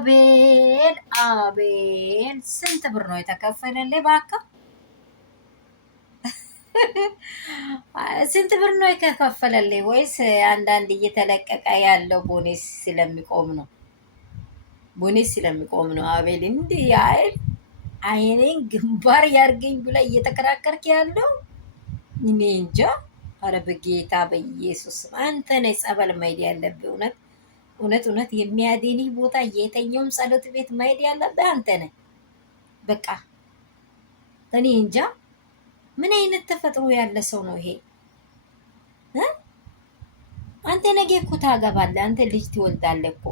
አቤል ስንት ብር ነው የተከፈለልህ? እባክህ ስንት ብር ነው የተከፈለልህ? ወይስ አንዳንድ እየተለቀቀ ያለው ቦኔስ ስለሚቆም ነው? ቦኔስ ስለሚቆም ነው። አቤል እንዲህ ያህል አይኔን ግንባር ያርገኝ ብላ እየተከራከርክ ያለው እኔ እንጃ። አረ በጌታ በኢየሱስ አንተ ነህ ጸበል መሄድ ያለብህ። እውነት የሚያድንህ ቦታ የተኛውም ጸሎት ቤት መሄድ ያለብህ አንተ ነህ። በቃ እኔ እንጃ ምን አይነት ተፈጥሮ ያለ ሰው ነው ይሄ? አንተ ነገ እኮ ታገባለህ፣ አንተ ልጅ ትወልዳለህ እኮ።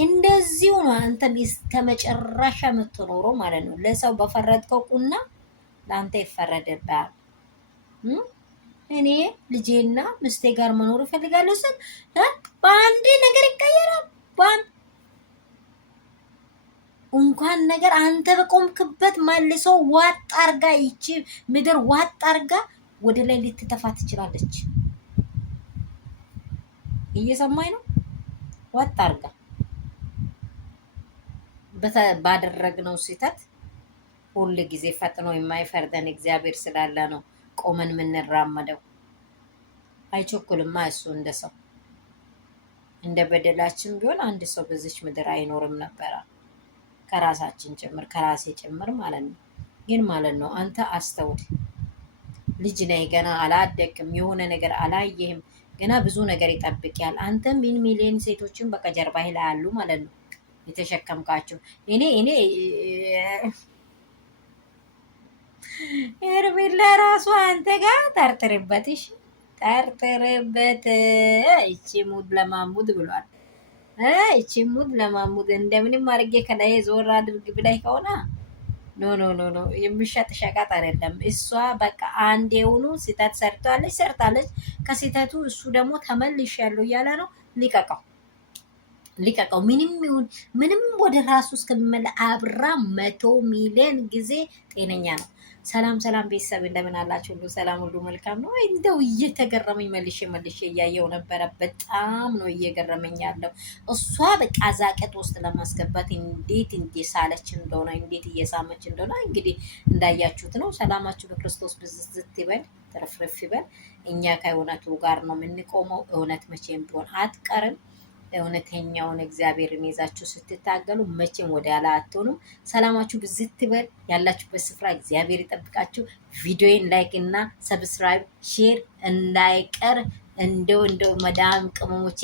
እንደዚሁ ነው አንተ እስከ መጨረሻ የምትኖረው ማለት ነው። ለሰው በፈረድከው ቁና ለአንተ ይፈረድብሃል። እኔ ልጄና ምስቴ ጋር መኖር እፈልጋለሁ ስል በአንድ ነገር ይቀየራል። እንኳን ነገር አንተ በቆምክበት መልሶ ዋጥ አርጋ ይቺ ምድር ዋጥ አርጋ ወደ ላይ ልትተፋ ትችላለች። እየሰማኝ ነው? ዋጥ አርጋ ባደረግነው ስህተት ሁል ጊዜ ፈጥኖ የማይፈርደን እግዚአብሔር ስላለ ነው ቆመን የምንራመደው። አይቸኩልማ እሱ እንደ ሰው እንደ በደላችን ቢሆን አንድ ሰው በዚች ምድር አይኖርም ነበረ። ከራሳችን ጭምር ከራሴ ጭምር ማለት ነው። ግን ማለት ነው አንተ አስተውል። ልጅ ነህ ገና አላደግም፣ የሆነ ነገር አላየህም። ገና ብዙ ነገር ይጠብቃል። አንተም ምን ሚሊዮን ሴቶችን በቃ ጀርባህ ላይ አሉ ማለት ነው የተሸከምካቸው። እኔ ሄርሜላ ራሱ አንተ ጋር ጠርጥርበትሽ ጠርጥርበት። እቺ ሙድ ለማሙድ ብሏል። እቺ ሙድ ለማሙድ እንደምንም አድርጌ ከላይ ዞር አድርግ ብላይ ከሆነ ኖ የሚሸጥ ሸቀጥ አይደለም። እሷ በቃ አንዴውኑ ስህተት ሰርታለች። ከስህተቱ እሱ ደግሞ ተመልሻለሁ እያለ ነው። ሊቀቀው ምንም ይሁን ምንም ወደ ራሱ እስከሚመለ አብራ 100 ሚሊዮን ጊዜ ጤነኛ ነው። ሰላም ቤተሰብ እንደምን አላችሁ? ሁሉ ሰላም፣ ሁሉ መልካም ነው። እንደው እየተገረመኝ መልሼ እያየው ነበረ። በጣም ነው እየገረመኝ ያለው። እሷ በቃ ዛቀጥ ውስጥ ለማስገባት እንዴት ሳለች እንደሆነ እንዴት እየሳመች እንደሆነ እንግዲህ እንዳያችሁት ነው። ሰላማችሁ በክርስቶስ ብዝት ይበል፣ ትርፍርፍ ይበል። እኛ ከእውነቱ ጋር ነው የምንቆመው። እውነት መቼም ቢሆን አትቀርም። እውነተኛውን እግዚአብሔርን ይዛችሁ ስትታገሉ መቼም ወደ ኋላ አትሆኑም። ሰላማችሁ ብዝት ይበል። ያላችሁበት ስፍራ እግዚአብሔር ይጠብቃችሁ። ቪዲዮን ላይክ እና ሰብስክራይብ ሼር እንዳይቀር። እንደው መዳም ቅመሞቼ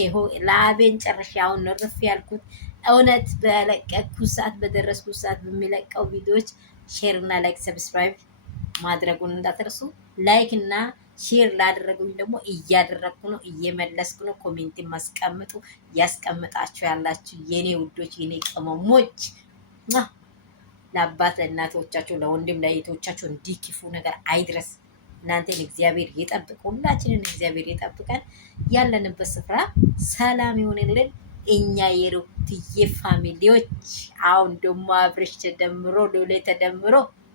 ለአቤን ጨርሼ አሁን ንርፍ ያልኩት እውነት በለቀኩት ሰዓት በደረስኩት ሰዓት በሚለቀው ቪዲዮዎች ሼር እና ላይክ ሰብስክራይብ ማድረጉን እንዳትረሱ። ላይክ እና ሼር ላደረጉኝ ደግሞ እያደረግኩ ነው፣ እየመለስኩ ነው። ኮሜንት ማስቀምጡ ያስቀምጣችሁ ያላችሁ የኔ ውዶች፣ የኔ ቅመሞች፣ ለአባት ለእናቶቻችሁ፣ ለወንድም ለእህቶቻችሁ እንዲህ ክፉ ነገር አይድረስ። እናንተን እግዚአብሔር ይጠብቅ፣ ሁላችንን እግዚአብሔር ይጠብቀን። ያለንበት ስፍራ ሰላም ይሆንልን። እኛ የሩትዬ ፋሚሊዎች አሁን ደግሞ አብርሽ ተደምሮ ሎሌ ተደምሮ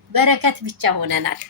በረከት ብቻ ሆነናል።